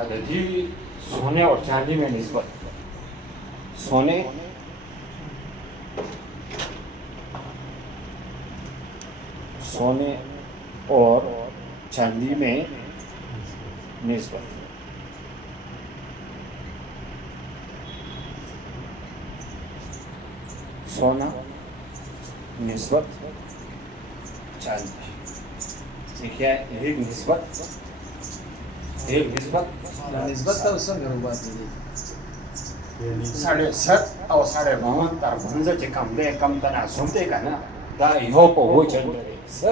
عددی سونے اور چاندی میں نسبت. سونے اور چاندی میں نسبت. سونا نسبت چاندی. دیکھیے ایک نسبت نسبت کا اس میں بات نہیں. 7.5 او 52 تر منځ چې کم دی کم تناسب دی که نه دا یو په اووه چنده دی. څه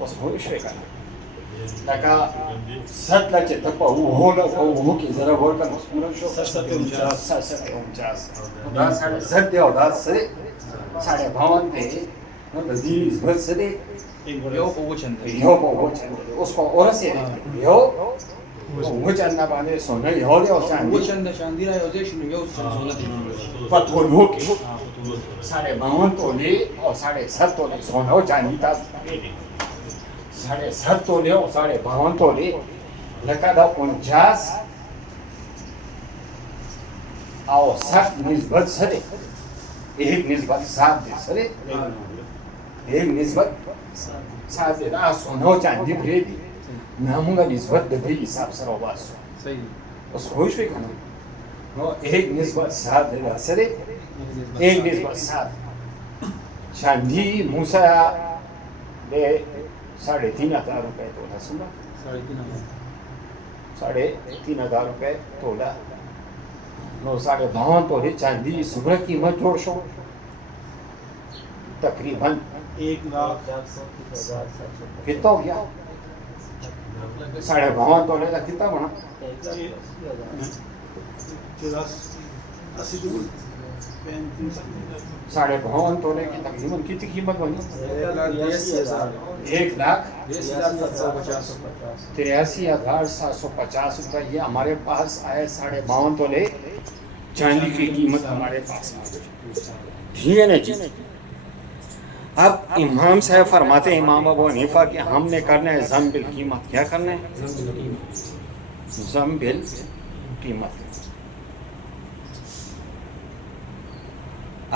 اوس پوه شوې که نه لکه 7 له چې ته په اووه کې ضرب ورکړه نو څومره شو 749. دا 7.5 دی او دا څه دی 52 دی. نو د دې نسبت څه دی یو په اووه چنده دی. اوس په ورسېدی یو اووه چنده باندې سونه یو دی او چاندي اووه چنده چاندي را یو ځای شي نو یو چنده سونه دی. په تولو کې 52 تولې او 7.5 تولې سونه او چاندي تاسو 7.5 تولې او 52 تولې لکه دا 49 او 7 نسبت څه دی؟ ایک نسبت 7 دی. څه دی؟ ایک نسبت 7 دی. دا سونه او چاندي پرېږدي نه موږ نسبت د دې حساب سره وباسو. صحیح. اوس پوه شوې که نه نو ایک نسبت 7 دی. دا څه دی؟ ایک نسبت 7. چاندی موږ سره د 3,500 روپے تولا. څومره؟ 3,500 روپے تولا. نو 52 تولې چاندی څومره قیمت جوړ شو؟ تقریباً 1,00,000 کتنا ہو گیا؟ 52 تولے کا کتنا بنا؟ 52 تولے کی تقریباً کتنی قیمت بنی؟ 1,83,750 روپے. یہ ہمارے پاس آئے 52 تولے چاندی کی قیمت ہمارے پاس آ گئی. ٹھیک ہے نا جی. اب امام صاحب فرماتے ہیں امام ابو حنیفہ کہ ہم نے کرنا ہے ضم بالقیمت. کیا کرنا ہے؟ ضم بالقیمت.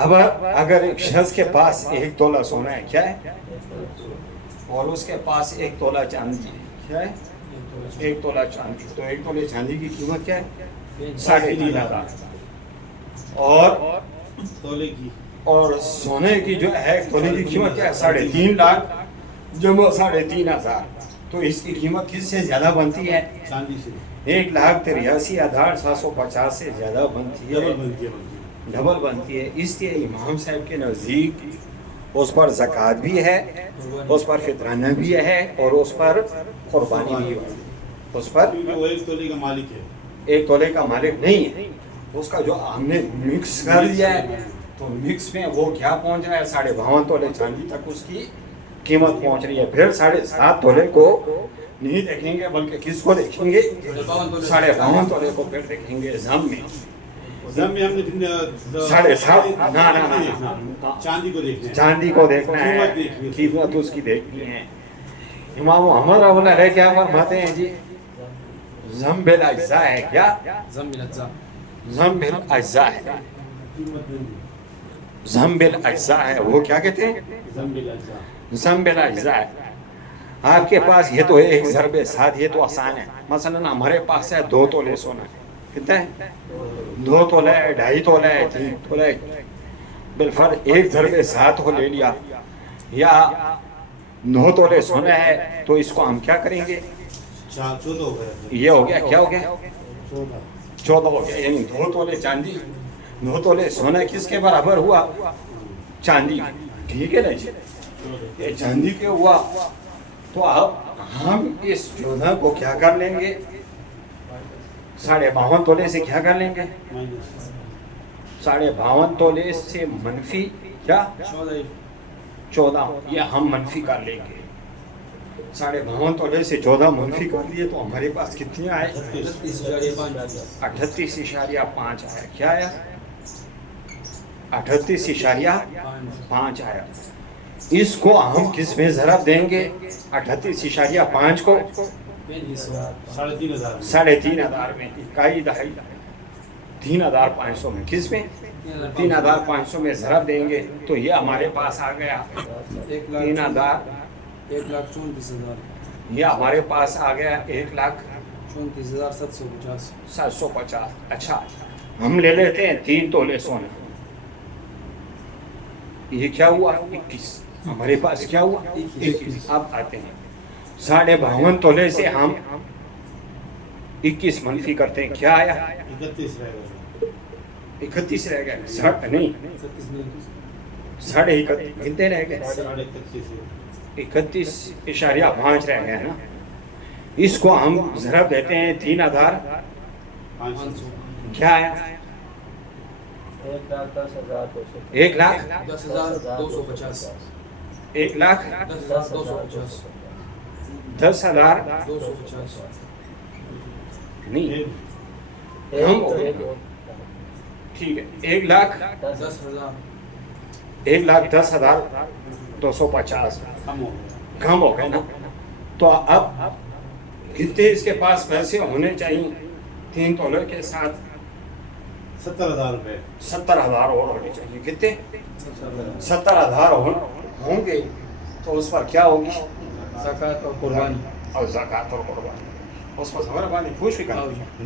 اب اگر ایک شخص کے پاس 1 تولہ سونا ہے کیا ہے اور اس کے پاس 1 تولہ چاندی ہے کیا ہے 1 تولہ چاندی تو 1 تولے چاندی کی قیمت کیا ہے 3,500 اور سونے کی جو ہے 1 تولے کی قیمت کیا ہے 3.5 لاکھ جمع 3,500. تو اس کی قیمت کس سے زیادہ بنتی ہے؟ 1,83,750 سے زیادہ بنتی ہے. ڈبل بنتی ہے. اس لیے امام صاحب کے نزدیک اس پر زکوٰۃ بھی ہے, اس پر فطرانہ بھی ہے اور اس پر قربانی بھی ہے. اس پر وہ 1 تولے کا مالک ہے. 1 تولے کا مالک نہیں ہے. اس کا جو ہم نے مکس کر دیا ہے تو مکس میں وہ کیا پہنچ رہا ہے 52 تولے چاندی تک اس کی قیمت پہنچ رہی ہے. پھر 7.5 تولے کو نہیں دیکھیں گے بلکہ کس کو دیکھیں گے 52 تولے کو پھر دیکھیں گے ضم میں. ضم میں ہم نے 7.5 چاندی کو دیکھنا ہے. چاندی کو دیکھنا ہے, قیمت اس کی دیکھنی ہے. امام محمد رحمۃ اللہ علیہ کیا فرماتے ہیں جی ضم بالاجزاء ہے. کیا ضم بالاجزاء ہے؟ ضم بالاجزاء ہے. وہ کیا کہتے ہیں ضم بالاجزاء ہے. آپ کے پاس یہ تو 1 ضرب 7 یہ تو آسان ہے. مثلا ہمارے پاس ہے 2 تولے سونا ہے. کتنا ہے 2 تولے 2.5 تولے 3 تولے بالفرض 1 ضرب 7 کو لے لیا یا 9 تولے سونا ہے تو اس کو ہم کیا کریں گے 14 ہو گیا. یہ ہو گیا کیا ہو گیا 14 ہو گیا. یعنی 2 تولے چاندی 9 تولے سونا کس کے برابر ہوا چاندی. ٹھیک ہے نا جی. یہ چاندی کے ہوا تو اب ہم اس 14 کو کیا کر لیں گے 52 تولے سے کیا کر لیں گے 52 تولے سے منفی کیا 14 یہ ہم منفی کر لیں گے. 52 تولے سے 14 منفی کر لیے تو ہمارے پاس کتنے آئے 38.5 آیا. کیا آیا 38.5 آیا. اس کو ہم کس میں ضرب دیں گے 38.5 کو 3,500 3,500 میں اکائی دہائی 3,500 میں کس میں 3,500 میں ضرب دیں گے تو یہ ہمارے پاس آ گیا 3,000 1,34,000 یہ ہمارے پاس آ گیا 34,750 1,750. اچھا ہم لے لیتے ہیں 3 تولے سونا. یہ کیا ہوا 21. ہمارے پاس کیا ہوا 21. اب آتے ہیں 52.5 تولے سے ہم 21 منفی کرتے ہیں کیا آیا 31 رہے گا 31 رہ گئے. نہیں 31.5 کتنے رہ گئے 31.5 رہ گئے نا. اس کو ہم ضرب دیتے ہیں 3,500 کیا آیا 1,10,250 1,10,250 نہیں ہم ٹھیک ہے 1,10,250 کم ہو گئے نا. تو اب کتنے اس کے پاس پیسے ہونے چاہیے 3 تولے کے ساتھ 70,000 روپے 70,000 اور ہونے چاہیے. کتنے 70,000 ہوں گے تو اس پر کیا ہوگی زکوٰۃ اور قربانی اور زکوٰۃ اور قربانی. اس پر ہمارے پاس پوچھ بھی کرنا